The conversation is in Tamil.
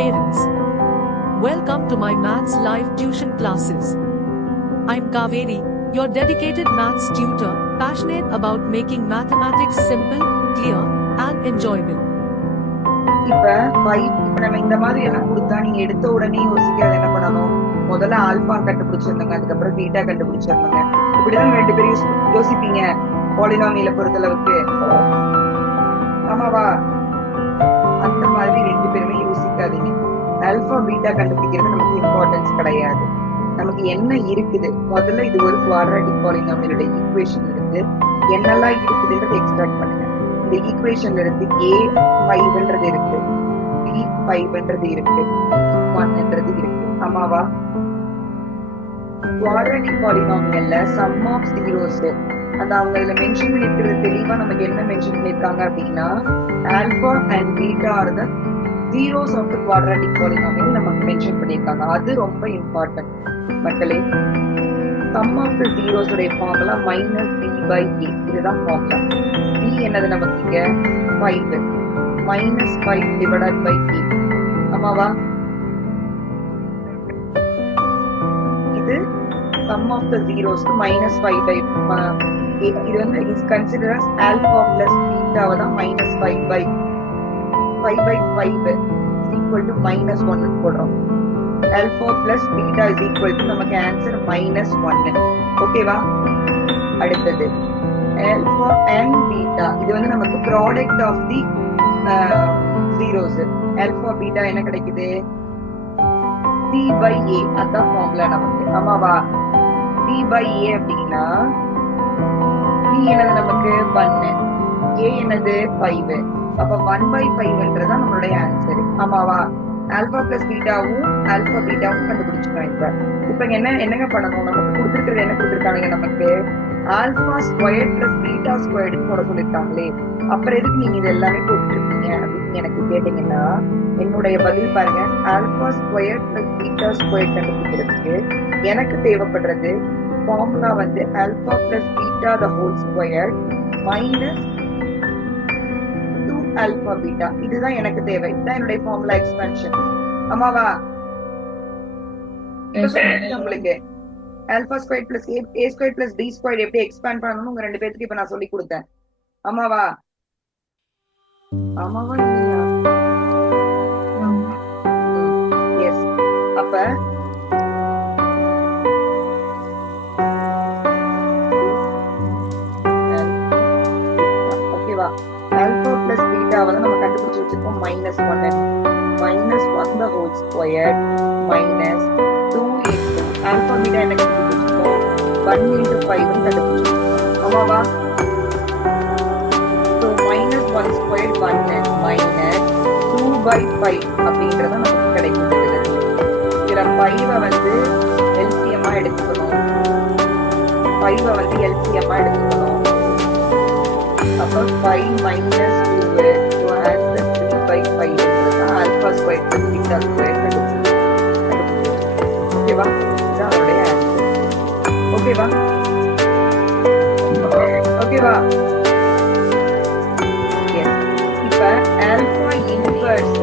parents. Welcome to my maths live tuition classes. I'm Kaveri, your dedicated maths tutor, passionate about making mathematics simple, clear, and enjoyable. இப்ப நம்ம இந்த மாதிரி எல்லாம் கொடுத்தா நீங்க எடுத்த உடனே யோசிக்கிறது என்ன பண்ணணும்? முதல்ல ஆல்பா கண்டுபிடிச்சிருந்தாங்க, அதுக்கப்புறம் பீட்டா கண்டுபிடிச்சிருந்தாங்க. இப்படிதான் ரெண்டு பேரும் யோசிப்பீங்க பாலினாமியலை பொறுத்தளவுக்கு. ஆமாவா? அந்த மாதிரி ரெண்டு பேருமே யோசிக்காதீங்க. ஆல்பா பீட்டா கண்டுபிடிக்கிறது நமக்கு இம்பார்ட்டன்ஸ் கிடையாது. நமக்கு என்ன இருக்குது, முதல்ல இது ஒரு குவாட்ராட்டிக் பாலினாமியலோட ஈக்குவேஷன் இருந்து என்னெல்லாம் இருக்குதுன்றது எக்ஸ்ட்ராக்ட் பண்ணுங்க. இந்த ஈக்குவேஷன்ல இருந்து A5ன்றது இருக்கு, B5ன்றது இருக்கு, B1ன்றது இருக்கு. ஆமாவா? குவாட்ராட்டிக் பாலினாமியல்ல சம் ஆஃப் ஜீரோஸ் அந்த அவங்க இதுல மென்ஷன் பண்ணிருக்கிறது தெளிவா நமக்கு என்ன மென்ஷன் பண்ணிருக்காங்க அப்படின்னா, alpha and beta are the zeros of the quadratic polynomial நமக்கு மென்ஷன் பண்ணிருக்காங்க. அது ரொம்ப இம்பார்ட்டன்ட் மக்களே. சம் ஆஃப் த ஜீரோஸ் உடைய ஃபார்முலா -b/a. இதுதான் ஃபார்முலா. b என்னது நமக்கு இங்க 5 -5 divided by a. ஆமாவா? இது sum of the zeros -5 by இது வந்து is considered as alpha plus beta தான் -5 by 5 is equal to -1 போடுறோம். alpha plus beta is equal to நமக்கு ஆன்சர் -1. ஓகேவா? அடுத்தது alpha and beta இது வந்து நமக்கு product of the zeros. alpha beta என்ன கிடைக்குது? c/a. அதான் ஃபார்முலா நமக்கு. ஆமாவா? c/a அப்படின்னா c என்னது நமக்கு 1, a என்னது 5. அப்ப 1/5ன்றது நம்மளுடைய ஆன்சர். ஆமாவா? ஆல்பா பிளஸ் பீட்டாவும் ஆல்பா பீட்டாவும் கண்டுபிடிச்சிட்டோம். இப்ப என்னங்க பண்ணணும்? நமக்கு கொடுத்துருக்கிறது என்ன கொடுத்துருக்காங்க? நமக்கு alpha square plus beta squared போட சொல்லிருக்காங்களே, அப்புறம் எதுக்கு நீங்க இது எல்லாமே போட்டுருக்கீங்க அப்படின்னு எனக்கு கேட்டீங்கன்னா, என்னுடைய பதில் பாருங்க. Alpha square plus beta square கண்டுபிடிக்கிறதுக்கு எனக்கு தேவைப்படுறது ஃபார்முலா வந்து alpha plus beta the whole square minus 2 alpha beta. இதுதான் எனக்கு தேவை. இதுதான் என்னுடைய ஃபார்முலா எக்ஸ்பான்ஷன். ஆமாவா? உங்களுக்கு alpha square plus a square plus b square எப்படி எக்ஸ்பாண்ட் பண்ணணும்னு உங்க ரெண்டு பேருக்கு இப்ப நான் சொல்லி கொடுத்தேன். ஆமாவா? ஆமாவா இல்லையா? எஸ். அப்ப ஓகேவா? ஆல்பா பிளஸ் பீட்டாவை நம்ம கண்டுபிடிச்சு வச்சிருக்கோம் -1 the whole square minus 2 into alpha beta என்ன கண்டுபிடிச்சிருக்கோம்? 1 into 5 கண்டுபிடிச்சிருக்கோம். ஆமாவா? so -1 squared 1 minus 2/5 அப்படின்றது நமக்கு கிடைக்குது. இதுல 5 வந்து எல்சிஎம்மா எடுத்துக்கணும். 5 வந்து எல்சிஎம்மா எடுத்துக்கணும். அப்ப 5 minus 2 to answer 3/5 alpha square plus beta square கண்டுபிடிச்சிருக்கோம். ஓகேவா? இதுதான் அவருடைய ஆன்சர். ஓகேவா? ஓகேவா? எஸ். இப்ப ஆல்பா இன்வர்ஸ்